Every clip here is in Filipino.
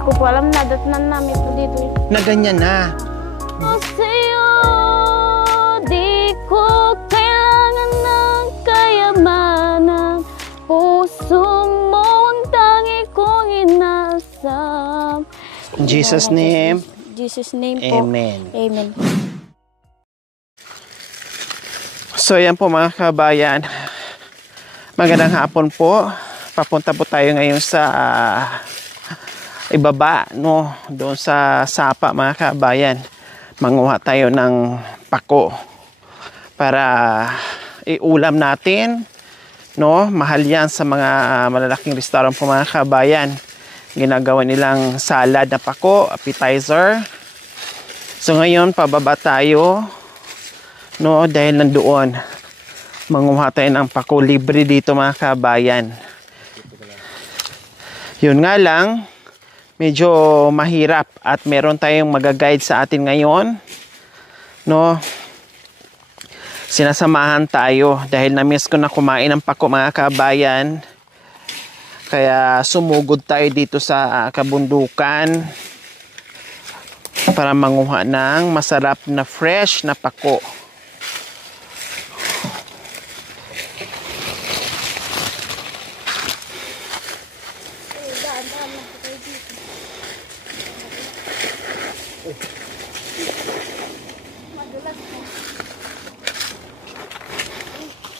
ko po alam na datnan namin po dito. Na ganyan na. Sa'yo, di ko kailangan ng kayamanan. Puso mo ang tangi kong inasam. In Jesus' name. Jesus' name po. Amen. Amen. So yan po mga kabayan. Magandang hapon po. Papunta po tayo ngayon sa ibaba, no? Doon sa sapa mga kabayan. Manguha tayo ng pako para iulam natin, no? Mahal yan sa mga malalaking restaurant po mga kabayan. Ginagawa nilang salad na pako, appetizer. So ngayon pababa tayo, no? Dahil nandoon manguha tayo ng pako, libre dito mga kabayan. Yun nga lang, medyo mahirap at meron tayong mag-guide sa atin ngayon, no? Sinasamahan tayo dahil na-miss ko na kumain ng pako mga kabayan. Kaya sumugod tayo dito sa kabundukan para manguha ng masarap na fresh na pako.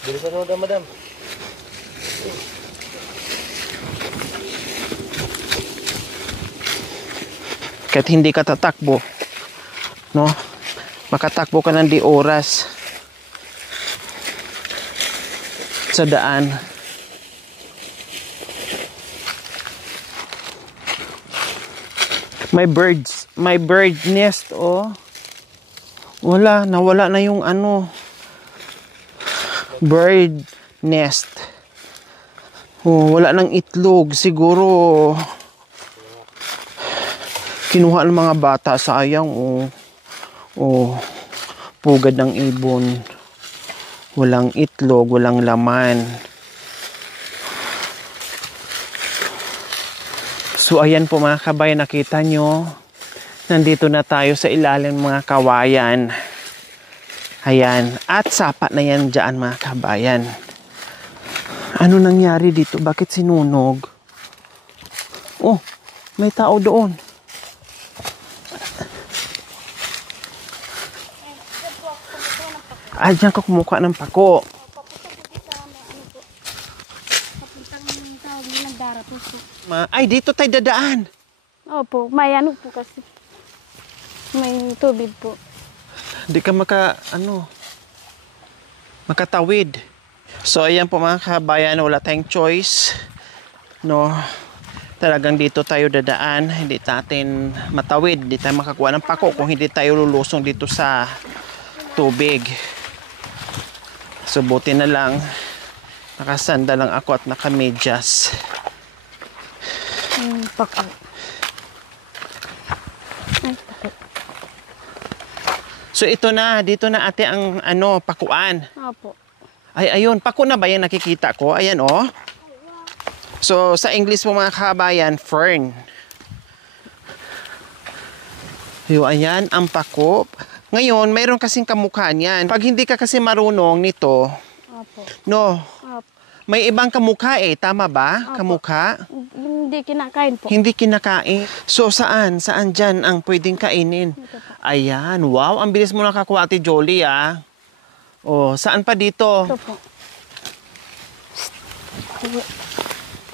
Bilisan mo daw, madam. Kahit hindi ka tatakbo, no? Makatakbo ka ng di oras sa daan. May bird nest, oh. Nawala na yung bird nest. Oh, wala nang itlog. Siguro kinuha ng mga bata, sayang. Pugad ng ibon. Walang itlog, walang laman. So ayan po mga kabayan, nakita nyo, nandito na tayo sa ilalim ng mga kawayan. Ayan, at sapa na yan dyan mga kabayan. Ano nangyari dito? Bakit sinunog? Oh, may tao doon. Diyan ka kumukuha ng pako. Ay, dito tayo dadaan. Opo, may ano po kasi. May tubig po. Hindi ka makatawid. So, ayan po mga kabayan, wala tayong choice. No, talagang dito tayo dadaan. Hindi natin matawid. Hindi tayo makakuha ng pako kung hindi tayo lulusong dito sa tubig. So, buti na lang, nakasanda lang ako at nakamedyas. Pako. Ay, pako. So, dito na ate ang pakuan. Opo. Ay, ayun, pako na ba yan nakikita ko? Ayan, oh. So, sa English po mga kabayan, fern. Ayan, ang pako. Ngayon, mayroon kasing kamukha niyan. Pag hindi ka kasi marunong nito, Opo. no, Opo. may ibang kamukha tama ba? Opo. Kamukha? Hindi kinakain po. Hindi kinakain. So, saan dyan ang pwedeng kainin? Ito po. Ayan, wow, ang bilis mo nakakuha, Ate Jolie, ah. Oh, saan pa dito? Ito po.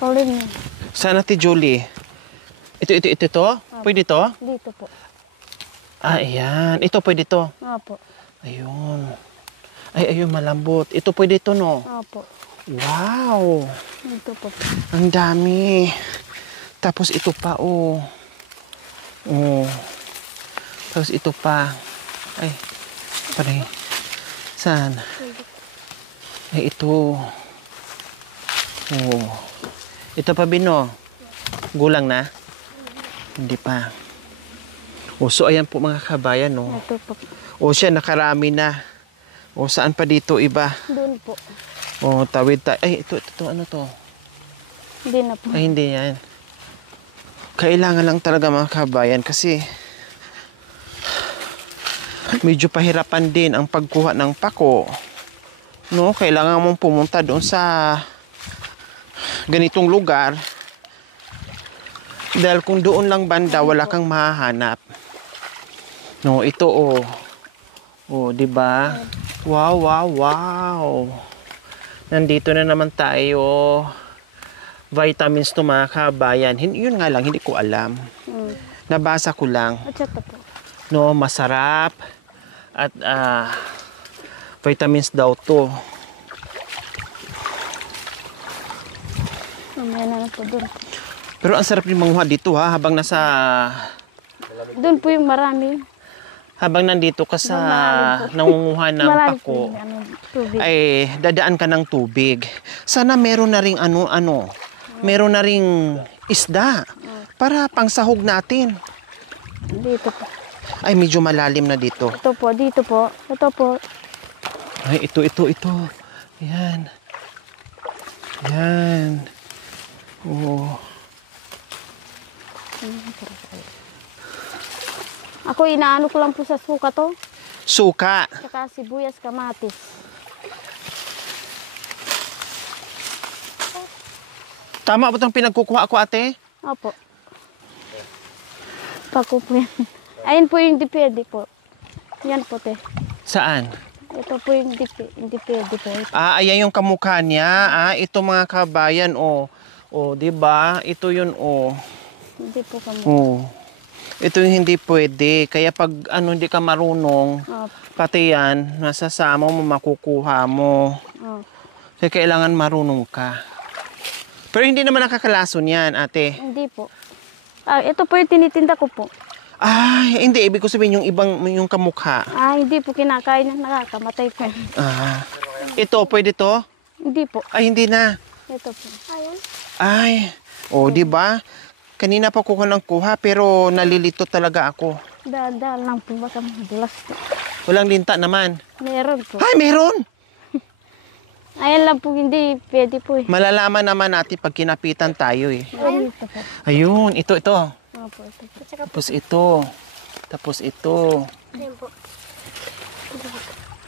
Pauline. Saan, Ate Jolie? Ito to? Pwede to? Dito po. Ayan. Ito pwede to. Opo. Ayun. Ayun, malambot. Ito pwede to, no? Opo. Wow. Ito po. Ang dami. Tapos ito pa, oh. Oh. Tapos ito pa. Ay. Pare. Saan? Ay, ito. Oh. Ito pa, Bino. Gulang na? Hindi pa. O, so ayan po mga kabayan, no? Ito po. O siya, nakarami na. O, saan pa dito iba? Doon po. O, tawid tayo. Ay, ito, ano to? Hindi na po. Ay, hindi yan. Kailangan lang talaga mga kabayan kasi medyo pahirapan din ang pagkuha ng pako. No, kailangan mong pumunta doon sa ganitong lugar. Dahil kung doon lang banda, wala kang mahahanap. No, ito oh. Oh, 'di ba? Wow, wow, wow. Nandito na naman tayo. Vitamins to mga kabayan. Yun nga lang, hindi ko alam. Nabasa ko lang. At ito po. No, masarap. At vitamins daw to. Mamaya na lang po doon. Pero ang sarap yung manguha dito ha, habang Doon po yung marami. habang nandito ka sa nangunguha ng Marami pako, po yung tubig. ay dadaan ka ng tubig. Sana meron na ring meron na ring isda para pangsahog natin. Dito po. Ay, medyo malalim na dito. Ito po, dito po. Ito po. Ay, ito. Yan. Yan. Oh. Ako inaano ko lang po sa suka to. Suka. Saka sibuyas, kamatis. Tama ba itong pinagkukuha ko, ate? Opo. Pako po yan. Ayun po yung dipede po. Yan po te. Saan? Ito po yung dipede po. Ayan yung kamukha niya. Ito mga kabayan, oh. Oh, 'di ba? Ito 'yun, oh. Hindi po kami. Oh. Ito yung hindi pwede. Kaya pag hindi ka marunong, Opo. pati yan, masasama mo, makukuha mo. Opo. Kaya kailangan marunong ka. Pero hindi naman nakakalason yan, ate. Hindi po. Ito po yung tinitinda ko po. Hindi. Ibig ko sabihin yung kamukha. Hindi po kinakain na nakakamatay po. Ito, pwede to? Hindi po. Hindi na. Ito po. Di ba? Kanina pa kuha ng kuha, pero nalilito talaga ako. Dahil lang po baka madulas po. Walang linta naman. Meron po. Meron! Ayan lang po, hindi pwede po eh. Malalaman naman natin pag kinapitan tayo eh. Ganito po. Ayun, ito. Opo, ito po. Tapos ito. Tapos ito. Ayan po.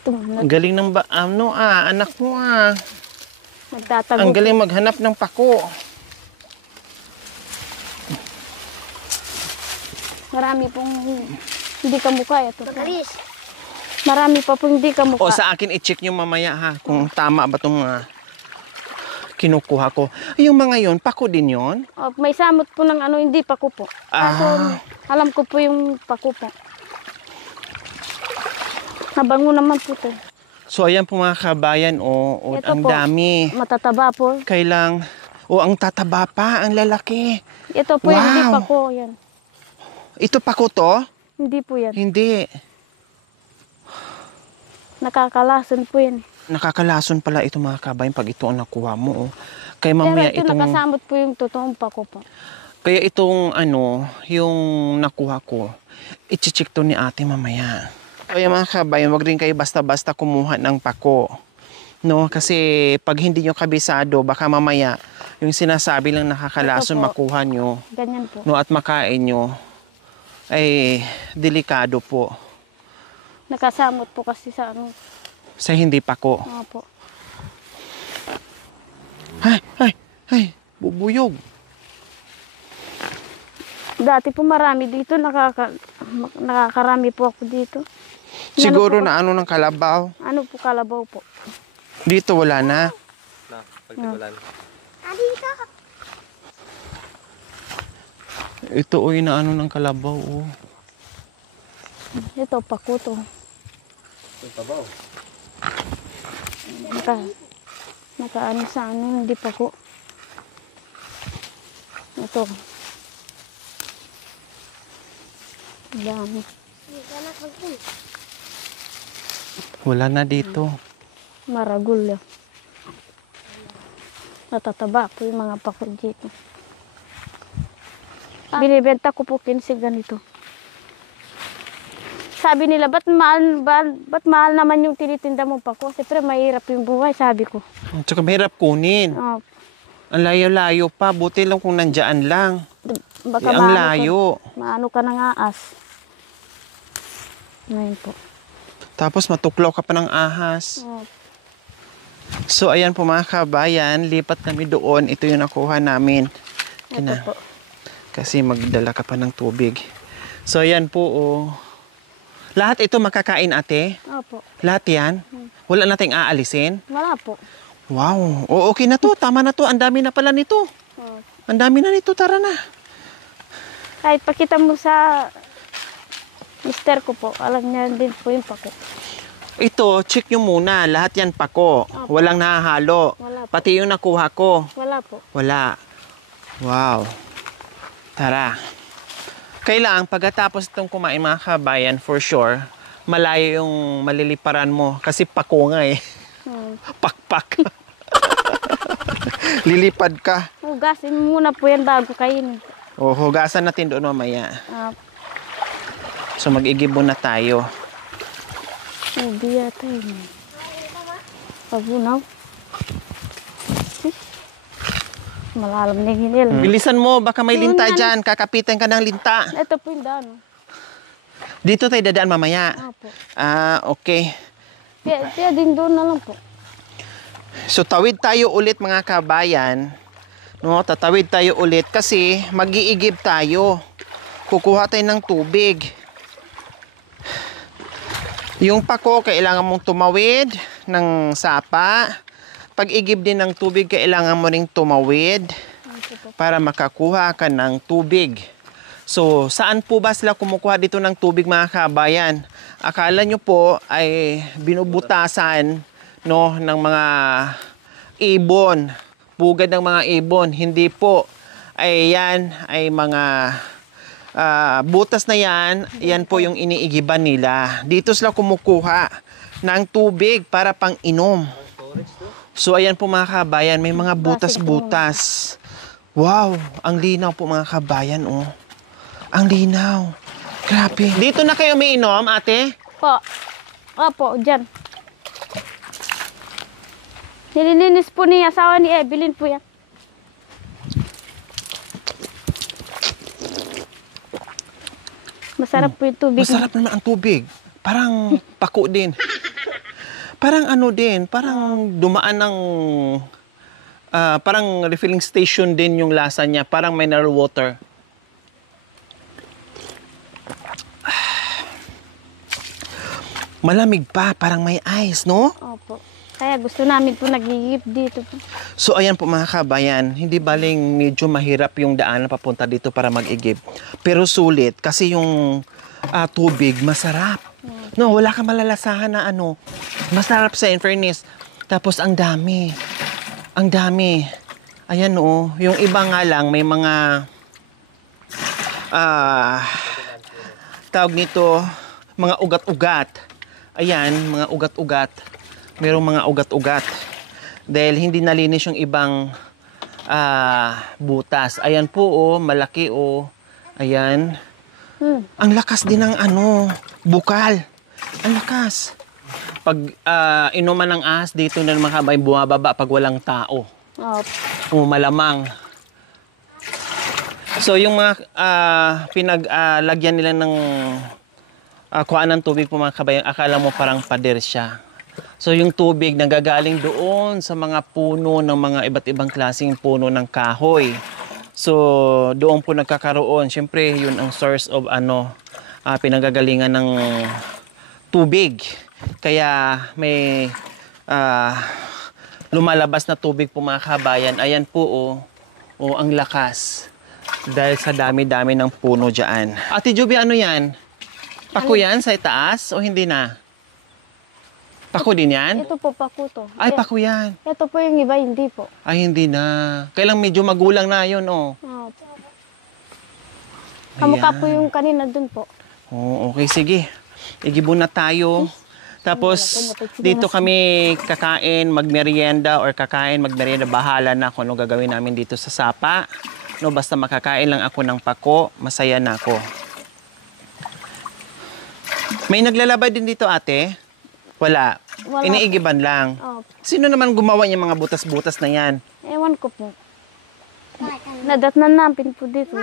Ito, Ang galing ng anak mo nagtatago. Ang galing maghanap ng pako. Marami pong hindi kamukha. Ito po. Marami pa pong hindi kamukha. O sa akin, i-check nyo mamaya ha, kung tama ba itong mga kinukuha ko. Yung mga yon, pako din yon? May samot po ng hindi pa ko po. Kaso, alam ko po yung pako po. Nabango naman po to. So ayan po mga kabayan, Ito ang po, dami. matataba po. Ang tataba pa, ang lalaki. Ito po yung hindi Wow. pa ko. Yan. Ito pako to? Hindi po yan. Hindi. Nakakalason po yan. Nakakalason pala ito mga kabayan pag ito ang nakuha mo. Kaya Pero mamaya ito nakasamot po yung totoong pako po. Kaya itong yung nakuha ko, i-check to ni ate mamaya. Kaya mga kabayan, wag rin kayo basta-basta kumuha ng pako. No? Kasi pag hindi nyo kabisado, baka mamaya yung sinasabi lang nakakalason Ito po. makuha nyo, Ganyan po. no, at makain nyo, ay delikado po Nakasamot po kasi sa sa hindi pako. Opo. Ay, bubuyog. Dati po marami dito. Nakakarami po ako dito. Siguro po, na ng kalabaw. Ano po kalabaw po. Dito wala na. Ito na ng kalabaw. Ito, pako to. Naka sa hindi pako. Ito. Dami. Wala na dito. Maragul yan. Natataba po yung mga pako dito. Binibenta ko po 15 ganito. Sabi nila, ba't mahal naman yung tinitinda mo pako? Siyempre, mahirap yung buhay, sabi ko. Tsaka mahirap kunin. Oh, Ang layo-layo pa. Buti lang kung nandyan lang. Baka ang layo. Maano ka ng aas. Ngayon po. Tapos matuklaw ka pa ng ahas. Opo. So, ayan po mga kabayan, lipat kami doon. Ito yung nakuha namin. Ito po. Kasi magdala ka pa ng tubig. So, ayan po, oh. Lahat ito makakain, ate? Opo. Lahat yan? Wala nating aalisin? Wala po. Wow. O, okay na to. Tama na to. Ang dami na pala nito. Opo. Ang dami na nito. Tara na. Kahit pakita mo sa mister ko po, alam niya din po yung pako. Ito, check nyo muna. Lahat yan pako. Opo. Walang nahahalo. Wala po. Pati yung nakuha ko. Wala po. Wala. Wow. Tara. Kailangan pagkatapos itong kumain mga kabayan, for sure, malayo yung maliliparan mo. Kasi pako nga eh. Pakpak. Lilipad ka. Hugasin mo muna po yan bago kainin. O, hugasan natin doon mamaya. So, mag-igib muna tayo. Hindi yata yun. Pabunaw. Malalam na yung hinil. Bilisan mo, baka may Yun linta yan. dyan. Kakapitan ka ng linta. Ito po yung daan. Dito tayo dadaan mamaya. Opo. Ah, okay. Kaya din doon na lang po. So, tawid tayo ulit mga kabayan. No, tatawid tayo ulit kasi mag-iigib tayo. Kukuha tayo ng tubig. Yung pako, kailangan mong tumawid ng sapa. Pag-igib din ng tubig, kailangan mo ring tumawid para makakuha ka ng tubig. So, saan po ba sila kumukuha dito ng tubig mga kabayan? Akala nyo po ay binubutasan, no, ng mga ibon. Pugad ng mga ibon. Hindi po. Ay yan ay mga butas na yan. Yan po yung iniigiban nila. Dito sila kumukuha ng tubig para pang inom. So ayan po mga kabayan, may mga butas-butas. Wow, ang linaw po mga kabayan, oh. Ang linaw. Grabe. Dito na kayo umiinom, ate? Po. Opo, dyan. Nililinis po ni asawa ni Evelyn po yan. Masarap po yung tubig. Masarap naman ang tubig. Parang pako din. Parang ano din, parang dumaan ng parang refilling station din yung lasa niya. Parang mineral water. Malamig pa, parang may ice, no? Opo. Kaya gusto namin po nagigip dito po. So ayan po mga kabayan, hindi baling medyo mahirap yung daan na papunta dito para mag-igib. Pero sulit kasi yung tubig masarap. No, wala kang malalasahan na ano. Masarap sa in fairness. Tapos ang dami. Ang dami. Ayan oh, yung iba nga lang may mga tawag nito, mga ugat-ugat. Ayan, mga ugat-ugat. Merong mga ugat-ugat. Dahil hindi nalinis yung ibang butas. Ayan po oh, malaki oh. Ayan. Ang lakas din ng ano, bukal. Ang lakas. Pag inuman ng ahas, dito na naman kabay bumababa pag walang tao. Opo. Malamang. So yung mga pinaglagyan nila ng kuhaan ng tubig po mga kabayan, akala mo parang pader siya. So yung tubig nagagaling doon sa mga puno ng mga iba't ibang klaseng puno ng kahoy. So doon po nagkakaroon, syempre yun ang source of pinagagalingan ng tubig. Kaya may lumalabas na tubig po mga kabayan. Ayan po oh, ang lakas. Dahil sa dami-dami ng puno dyan. Ate Juby, ano yan? Pako yan sa itaas o hindi na? Pako din yan? Ito po, pako to. Ay, pako yan. Ito po yung iba, hindi po. Ay, hindi na. Kailang medyo magulang na yun, oh. Opo. Kamukha po yung kanina dun po. Oh, okay, sige. Igibon na tayo. Tapos, dito kami kakain, magmerienda or kakain, magmerienda. Bahala na kung ano gagawin namin dito sa sapa. No, basta makakain lang ako ng pako, masaya na ako. May naglalabay din dito, ate? Wala. Iniigiban lang. Opo. Sino naman gumawa niya mga butas-butas na yan? Ewan ko po. Nadatnan namin po dito.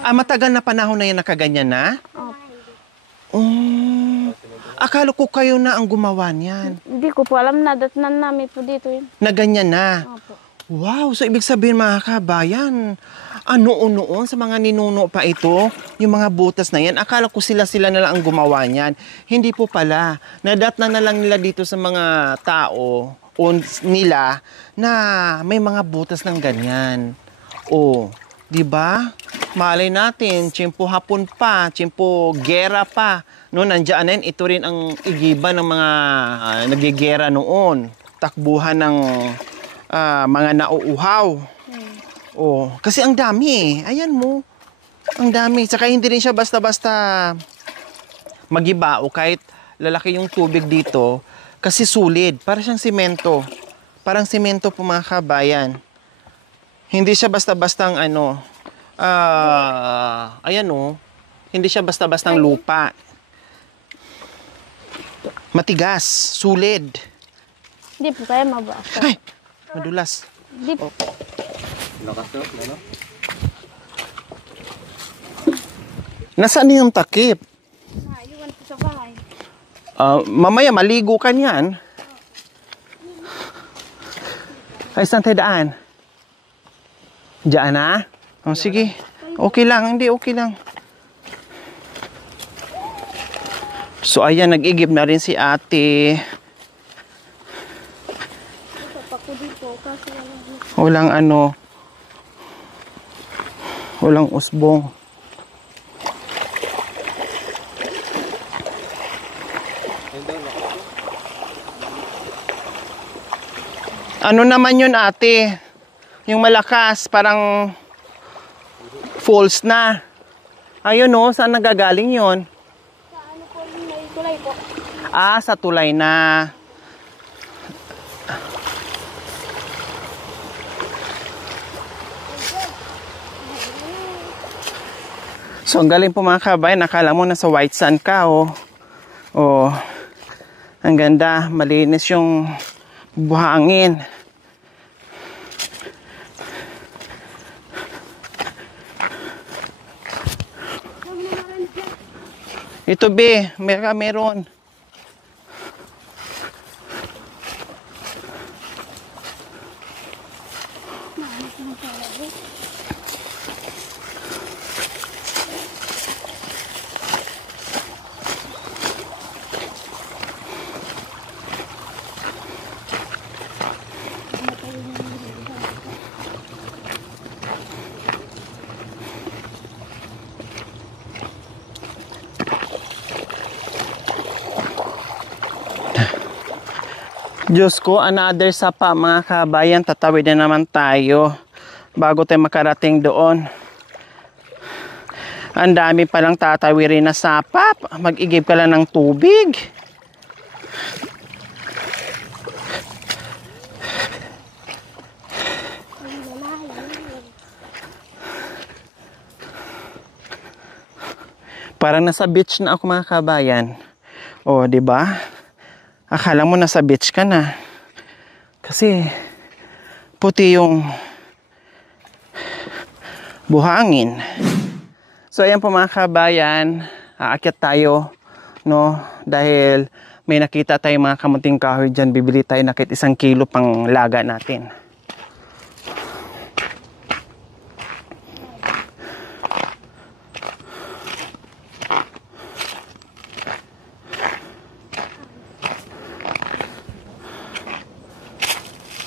Matagal na panahon na yan nakaganyan na? Akala ko kayo na ang gumawa niyan. Hindi ko po alam na, datnan namin po dito yun. Na ganyan na? Opo. Wow, so ibig sabihin mga kabayan, noon sa mga ninuno pa ito, yung mga butas na yan, akala ko sila na lang ang gumawa niyan. Hindi po pala. Nadatnan na lang nila dito sa mga tao o nila na may mga butas ng ganyan. Di ba? Malay natin, tiyempo hapon pa, tiyempo gera pa. No, nandiyan na yun, ito rin ang igiba ng mga nagigera noon. Takbuhan ng mga nauuhaw. Kasi ang dami eh. Ayan mo. Ang dami. Saka hindi rin siya basta-basta magiba o kahit lalaki yung tubig dito. Kasi sulid. Para siyang simento. Parang simento po mga kabayan. Hindi siya basta-bastang ayan o. Hindi siya basta-bastang lupa. Matigas. Sulid. Hindi po kaya mabasa. Ay! Madulas. Hindi po. Nasaan yung takip? Iwan po sa bahay. Mamaya maligo ka niyan. Ay, saan tayo daan? Diyan na? Sige. Okay lang. Hindi, okay lang. So, ayan, nag-igib na rin si ate. Walang walang usbong. Ano naman yun ate? Yung malakas, parang falls na. Ayun o, saan nagagaling yun? Sa po yung may tulay po. Sa tulay na. So, ang galing po mga kabayan. Nakala mo nasa white sand ka, ang ganda. Malinis yung buhangin. Ito, be. Meron. Diyos ko, another sapa mga kabayan. Tatawid na naman tayo bago tayo makarating doon. Ang dami palang tatawirin na sapa. Mag-igib ka lang ng tubig. Parang nasa beach na ako mga kabayan. Di ba? Akala mo nasa beach ka na. Kasi puti yung buhangin. So ayan po mga kabayan, aakyat tayo, no? Dahil may nakita tayong mga kamunting kahoy dyan, bibili tayo na kahit 1 kilo pang laga natin.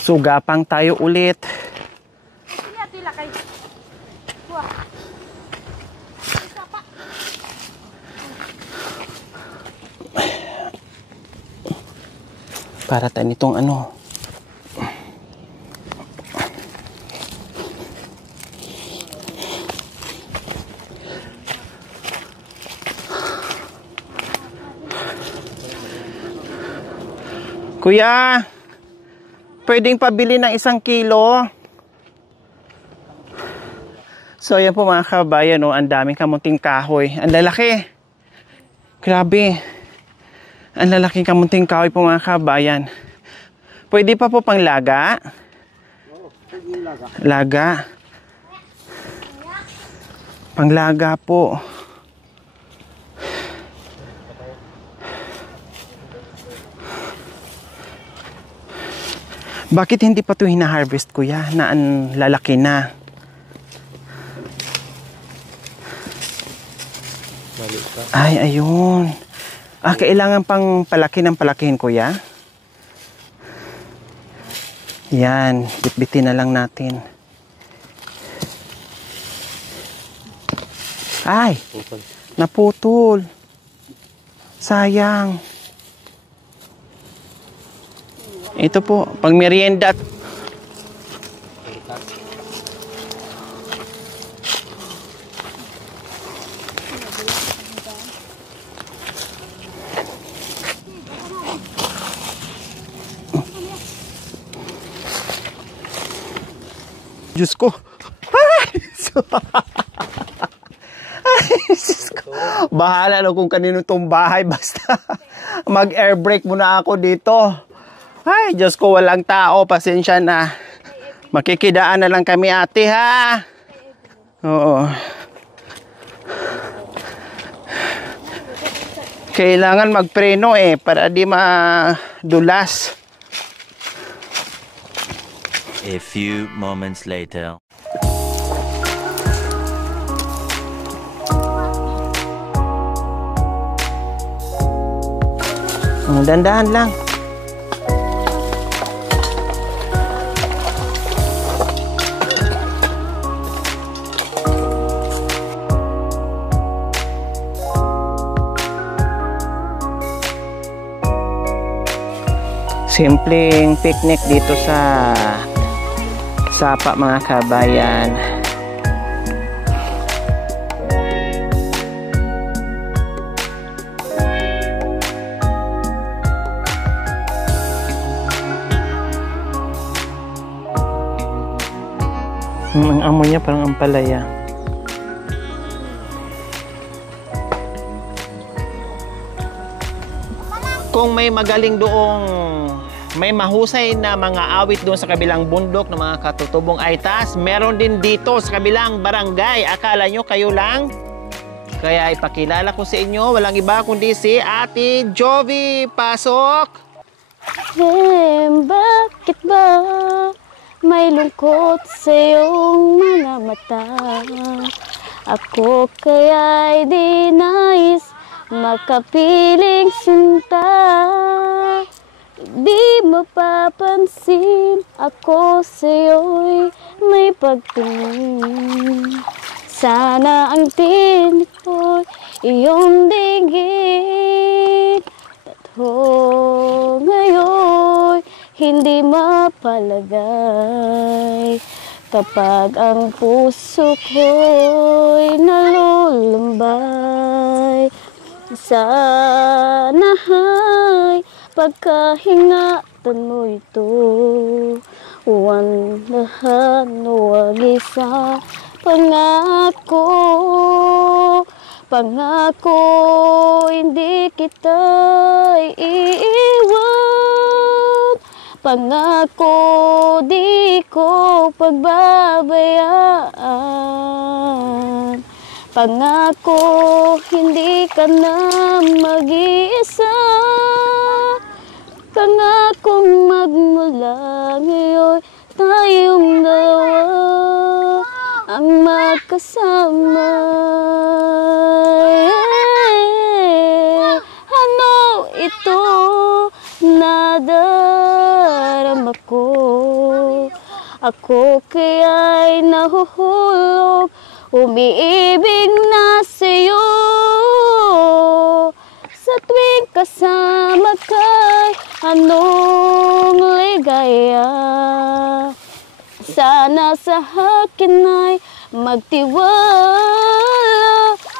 So, gapang tayo ulit. Para tayo nitong Kuya, pwedeng pabili ng 1 kilo. So, ayan po mga kabayan, ang daming kamunting kahoy. Ang lalaki. Grabe. Ang lalaking kamunting kahoy po mga kabayan. Pwede pa po pang laga? Laga. Panglaga po. Bakit hindi pa ito hina-harvest, kuya? Na ang lalaki na. Ay, ayun. Kailangan pang palaki ng palakihin, kuya? Yan, bitbitin na lang natin. Ay, naputol. Sayang. Ito po, pang merienda. Diyos ko. Ay! Diyos ko. Bahala na kung kanino tong bahay. Basta mag-air brake muna ako dito. Ay, Diyos ko, walang tao. Pasensya na. Makikidaan na lang kami, ate, ha? Oo. Kailangan magpreno para di madulas. A few moments later. Dandahan lang. Simpleng picnic dito sa Sapa, mga kabayan. Ang amo niya parang ampalaya. Kung may magaling doong, may mahusay na mga awit doon sa kabilang bundok ng mga katutubong Aytas, meron din dito sa kabilang barangay. Akala nyo kayo lang? Kaya ipakilala ko sa inyo, walang iba kundi si Ate Jovi. Pasok! Bakit ba may lungkot sa iyong mga mata? Ako kaya'y di nais makapiling sinta. Di mapapansin ako sa'yo'y may pagtingin. Sana ang tinig ko'y iyong digit. At ngayon hindi mapalagay kapag ang puso ko'y nalulumbay. Sana'y pagkahingatan mo ito, lahat huwag isa. Pangako, pangako, hindi kita iiwan. Pangako, di ko pagbabayaan. Pangako, hindi ka na mag-iisa. Pangakong magmula ngayon tayong dalawa ang magkasama. Ano ito nadarama ko? Ako kaya'y nahuhulog, umiibig na sa'yo. Sa tuwing kasama ka'y anong ligaya. Sana sa akin ay magtiwala,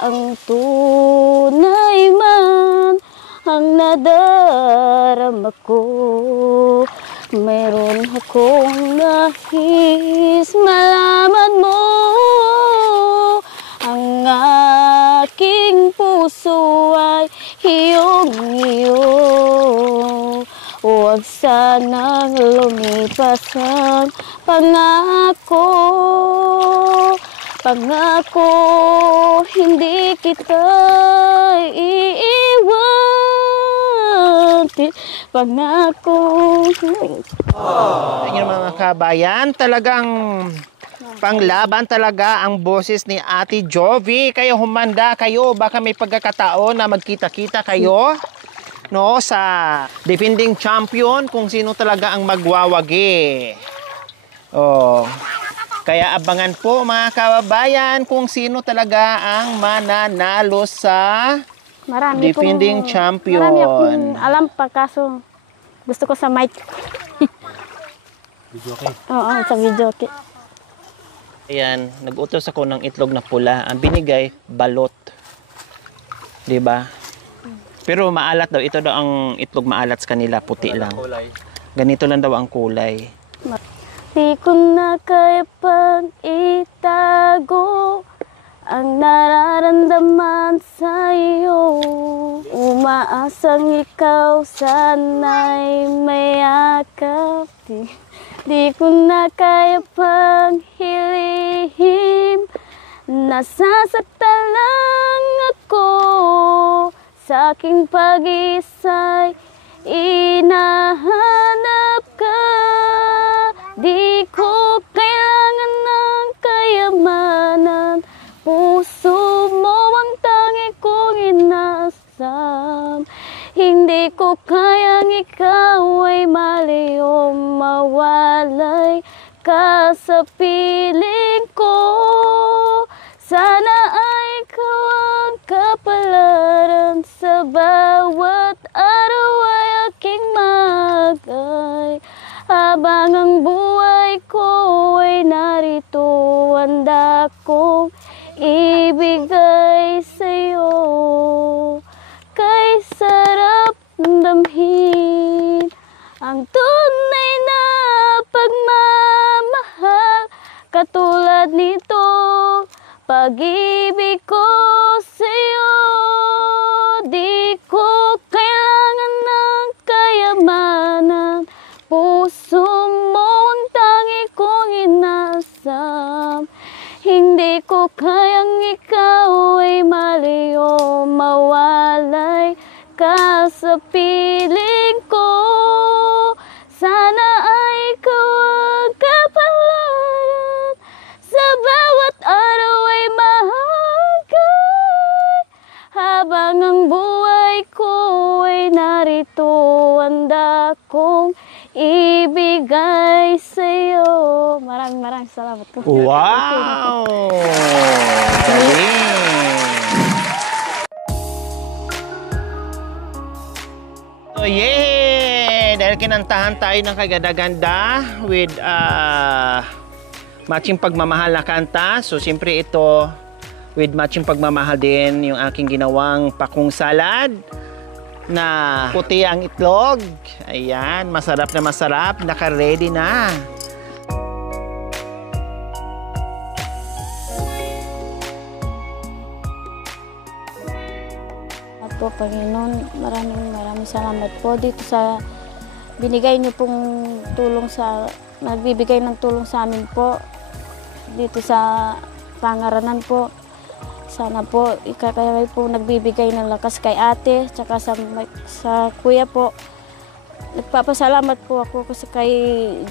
ang tunay man ang nadarama ko. Meron akong nais malaman mo, ang aking puso ay iyong-iyo. Huwag sanang lumipas ang pangako. Pangako, hindi kita iiwan. Pangako. Ayun mga kabayan, talagang panglaban talaga ang boses ni Ate Jovi. Kaya humanda kayo, baka may pagkakataon na magkita-kita kayo, no, sa defending champion, kung sino talaga ang magwawagi. Oh. Kaya abangan po mga kababayan kung sino talaga ang mananalo sa defending champion. Marami akong alam pa, kaso gusto ko sa mic. Video okay. Oo, sa video. Okay. Ayan, nag-utos ako ng itlog na pula. Ang binigay, balot. 'Di ba? Pero maalat daw. Ito daw ang itlog maalat sa kanila, puti lang. Kulay. Ganito lang daw ang kulay. Di ko na kaya pang itago ang nararamdaman sa'yo. Umaasang ikaw sana'y mayakap. Di ko na kaya pang hilihim. Nasasaktan lang ako sa aking pag-isa'y inahanap ka. Di ko kailangan ng kayamanan. Puso mo ang tangi kong inasam. Hindi ko kayang ikaw ay mali o mawalay ka sa piling ko. Sana ay ikaw ang kapalaran sa bawat araw ay aking magay. Habang ang buhay ko ay narito, handa kong ibigay sa'yo. Kay sarap damhin ang tunay na pagmamahal. Katulad nito, pag-ibig ko sa'yo. Di ko kailangan ng kayamanan. Puso mo ang tangi kong inasam. Hindi ko kayang ikaw ay mali o mawalay ka sa piling ko. Sana ay ikaw ang kapalaran sa bawat araw ay mahagay. Habang ang buhay ko ay narito, handa kong ibigay sa'yo. Maraming salamat po. Wow! Galing! So, yay! Dahil kinantahan tayo ng kaganda-ganda with matching pagmamahal na kanta. So, siyempre ito with matching pagmamahal din yung aking ginawang pakong salad na puti ang itlog. Ayan, masarap na masarap. Naka-ready na. At po, Panginoon, maraming salamat po dito sa binigay niyo pong tulong sa, nagbibigay ng tulong sa amin po dito sa pangaranan po. Sana po, ikakaya po nagbibigay ng lakas kay ate, tsaka sa kuya po. Nagpapasalamat po ako kasi kay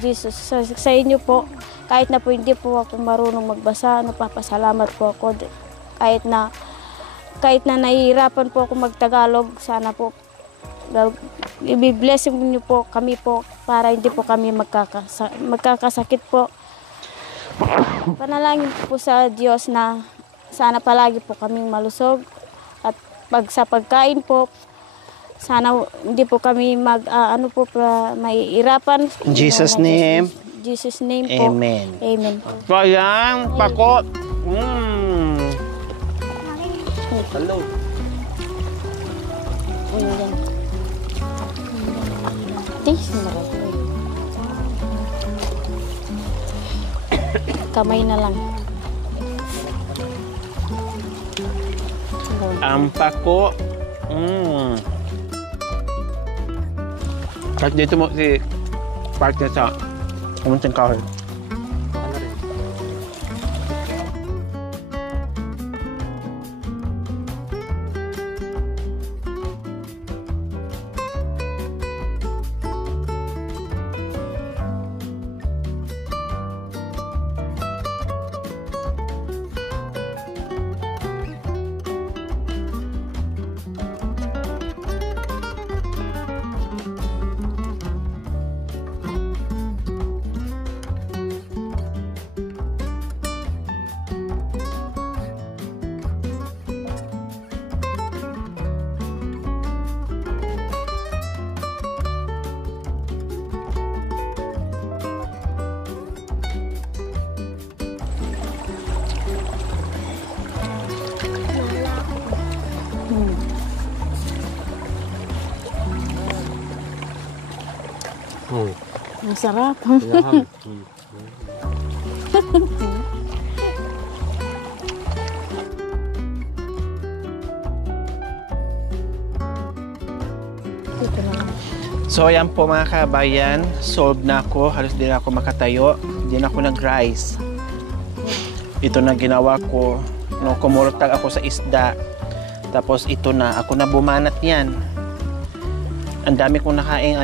Jesus, sa inyo po. Kahit na po hindi po ako marunong magbasa, nagpapasalamat po ako. Kahit na nahihirapan po ako magtagalog, sana po i-bless niyo po kami po para hindi po kami magkakasakit po. Panalangin po sa Diyos na sana palagi po kaming malusog at sa pagkain po, sana hindi po kami maiirapan. In Jesus' name. Jesus' name po. Amen. Amen. So, ayan, pakot. Hello. Ayan. Taste mo na po. Kamay na lang. Ang pako. Kahit dito mo si partner sa kumunting kahoy. Ano rin? Masarap. Dito na lang. So ayan po mga kabayan, solved na ako, halos di na ako makatayo, di na ako nag-rise. Ito na ginawa ko, no, kumurtag ako sa isda, tapos ito na, ako na bumanat yan. Ang dami kong nakain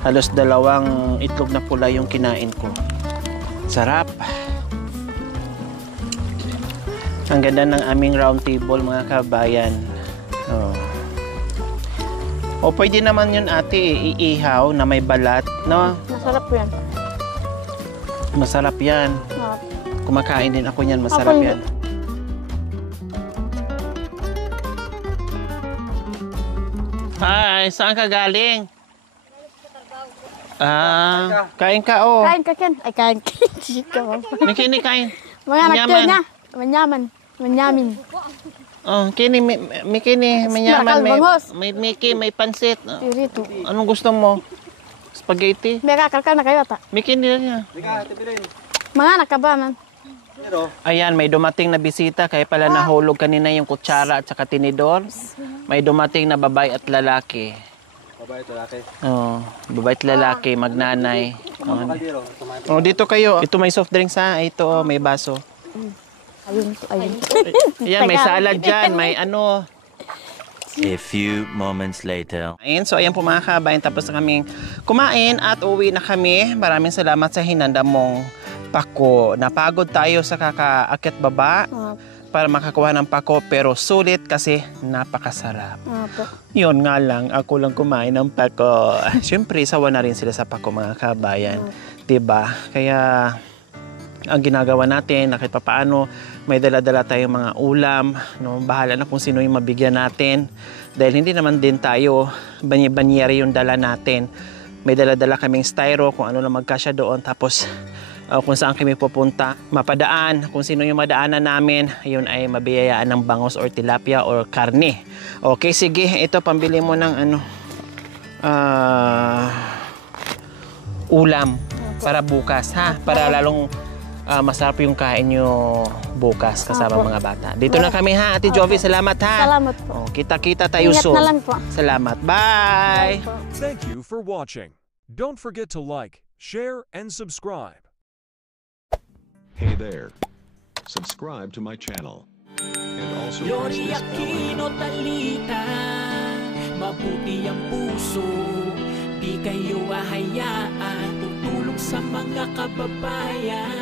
halos 2 itlog na pula yung kinain ko. Sarap. Ang ganda ng aming round table mga kabayan. Oh. O pwede naman yun ate, iihaw na may balat, no? Masarap yan. Masarap yan. Kumakain din ako yan, masarap Ako yan. Hi, saan ka galing? Kain ka oh. Kain ka, Ken. Ay, kain ka. Ikaw. May kini kain. Mga anak Manyaman. niya. Manyamin. Oh, kini, may kini, manyaman, Bangos. may pansit. Pirito. Anong gusto mo? Spaghetti? May kakalkal na kayo, ta. May kini rin yan. Mga anak ka ba, man? Ayan, may dumating na bisita kaya pala nahulog kanina yung kutsara at saka tinidor. May dumating na babae at lalaki. Babae at lalaki. Oh, babae at lalaki, magnanay. Oh, dito kayo. Ito may soft drinks ha. Ito, may baso. Ayun. Ayan, may salad dyan. May ano. A few moments later. Ayan, so ayan po mga kabayan. Tapos na kaming kumain at uwi na kami. Maraming salamat sa hinanda mong pako. Napagod tayo sa kakaakyat baba para makakuha ng pako. Pero sulit kasi napakasarap. Yun nga lang, ako lang kumain ng pako. Siyempre, sawa na rin sila sa pako mga kabayan. Diba? Kaya ang ginagawa natin, na kahit papaano, may dala-dala tayong mga ulam. No? Bahala na kung sino yung mabigyan natin. Dahil hindi naman din tayo banyere yung dala natin. May dala-dala kaming styro, kung ano na magkasya doon. Tapos kung saan kami pupunta, mapadaan. Kung sino yung madaanan namin, yun ay mabiyayaan ng bangos or tilapia or karne. Okay, sige. Ito, pambili mo ng ulam para bukas, ha? Para lalong masarap yung kain nyo bukas kasama mga bata. Dito na kami ha, Ate Jovi. Salamat ha. Salamat po. Oh, kita-kita tayo Ingat soon. na lang po. Salamat. Bye! Thank you for watching. Don't forget to like, share, and subscribe. Hey there. Subscribe to my channel. And also press Gloria this bell Aquino icon. Talita, mabuti ang puso, di kayo ahayaan, tutulong sa mga kababayan.